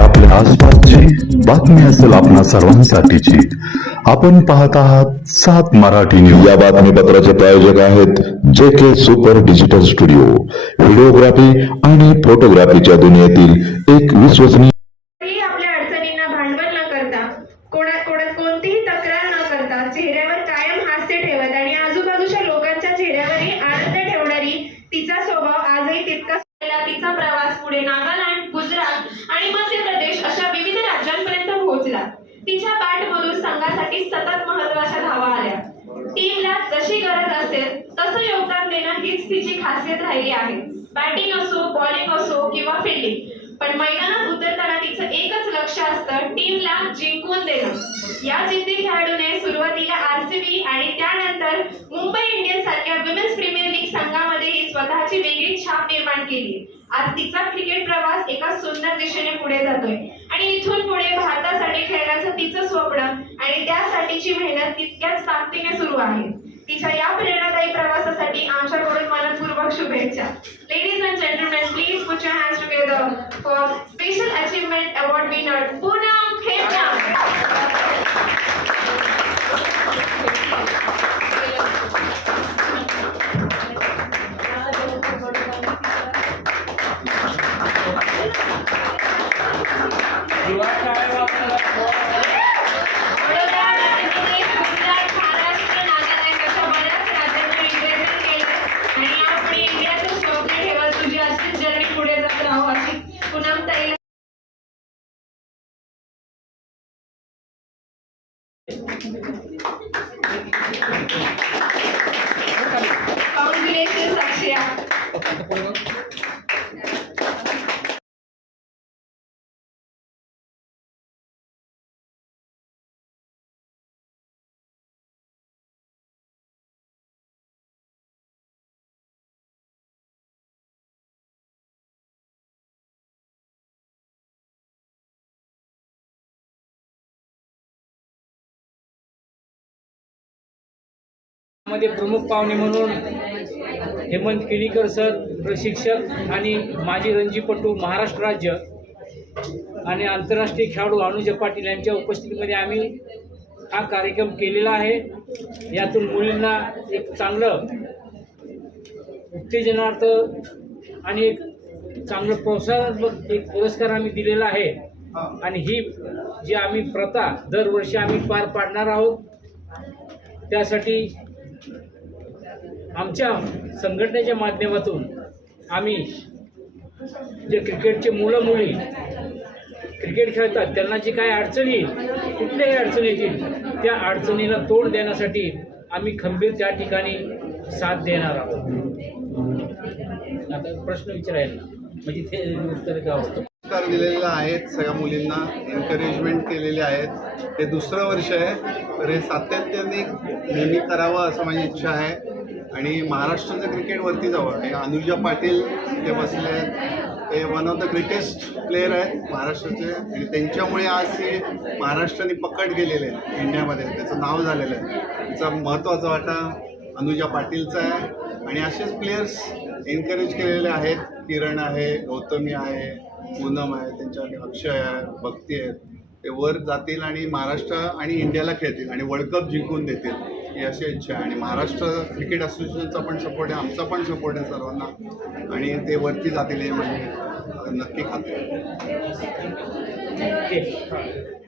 आपल्या आसपासची बातमी असेल आपणा सर्वांसाठीची। आपण पाहत आहात 7 मराठी न्यूज। या बातमीपत्राचे प्रायोजक आहेत JK super digital studio, videography आणि फोटोग्राफीच्या दुनियेतील एक विश्वसनीय। आपल्या अडचणींना भांडवल न करता, कोणतीही तक्रार न करता चेहऱ्यावर कायम हास्य ठेवत आणि आजूबाजूच्या लोकांच्या चेहऱ्यावरही आनंद ठेवणारी तिचा स्वभाव आजही तितकाच। तिचा प्रवास पुढे नागालँड, गुजरात आणि मध्य प्रदेश अशा विविध राज्यांपर्यंत पोहोचला। तिच्या बॅटमधून संघासाठी सतत महत्त्वाच्या धावा आल्या। टीमला जशी गरज असेल तसं योगदान देणं हीच तिची खासियत राहिली आहे। बॅटिंग असो, बॉलिंग असो किंवा फिल्डिंग, पण मैदानात उतरताना तिचं एकच लक्ष असतं, टीमला जिंकून देणं। या जिद्दी खेळाडूने सुरुवातीला RCB आणि त्यानंतर मुंबई इंडियन्स सारख्या विमेन्स प्रीमियर लीग संघामध्ये स्वतःची वेगळी छाप निर्माण केली। आज तिचा क्रिकेट प्रवास एका सुंदर दिशेने पुढे जातोय आणि इथून पुढे भारतासाठी खेळण्याचं तिचं स्वप्न आणि त्यासाठीची मेहनत तितक्याच ताकदीने सुरू आहे। तिच्या या प्रेरणादायी प्रवासासाठी आमच्याकडून मनपूर्वक शुभेच्छा। Ladies and gentleman, please put your hands together for special achievement award winner Poonam Khemnar. Congratulations, Akshaya. मध्ये प्रमुख पाहुणे म्हणून हेमंत केणीकर सर, प्रशिक्षक आणि माजी रणजीपटू, महाराष्ट्र राज्य आणि आंतरराष्ट्रीय खेळाडू अनुजा पाटील यांच्या उपस्थितीमध्ये आम्ही हा कार्यक्रम केलेला आहे। यातून मुलींना एक चांगलं उत्तेजनार्थ आणि एक चांगलं प्रोत्साहनात्मक एक पुरस्कार आम्ही दिलेला आहे आणि ही जी आम्ही प्रथा दरवर्षी आम्ही पार पाडणार आहोत। त्यासाठी आमच्या संघटनेच्या माध्यमातून आम्ही जे क्रिकेटचे मुलं मुली क्रिकेट खेळतात त्यांना जी काही अडचणी कुठल्याही अडचणी येतील त्या अडचणीला तोंड देण्यासाठी आम्ही खंबीर त्या ठिकाणी साथ देणार आहोत। आता प्रश्न विचारायला म्हणजे ते उत्तर काय असतं पुरस्कार दिलेले आहेत, सगळ्या मुलींना एनकरेजमेंट केलेले आहेत। हे दुसरं वर्ष आहे, तर हे सातत्याने नेहमी करावं असं माझी इच्छा आहे आणि महाराष्ट्राचं क्रिकेट वरती जावं। आणि अनुजा पाटील ते बसले आहेत, ते one of the greatest player आहेत महाराष्ट्राचे आणि त्यांच्यामुळे आज ते महाराष्ट्राने पकड केलेले आहे इंडियामध्ये, त्याचं नाव झालेलं आहे। त्याचा महत्त्वाचा वाटा अनुजा पाटीलचा आहे आणि असेच प्लेयर्स एनकरेज केलेले आहेत। किरण आहे, गौतमी आहे, पूनम आहे, त्यांच्या अक्षय आहे, भक्ती आहेत, ते वर जातील आणि महाराष्ट्र आणि इंडियाला खेळतील आणि वर्ल्ड कप जिंकून देतील ही अशी इच्छा आहे। आणि महाराष्ट्र क्रिकेट असोसिएशनचा पण सपोर्ट आहे, आमचा पण सपोर्ट आहे सर्वांना आणि ते वरती जातील हे म्हणजे नक्की खात्री आहे।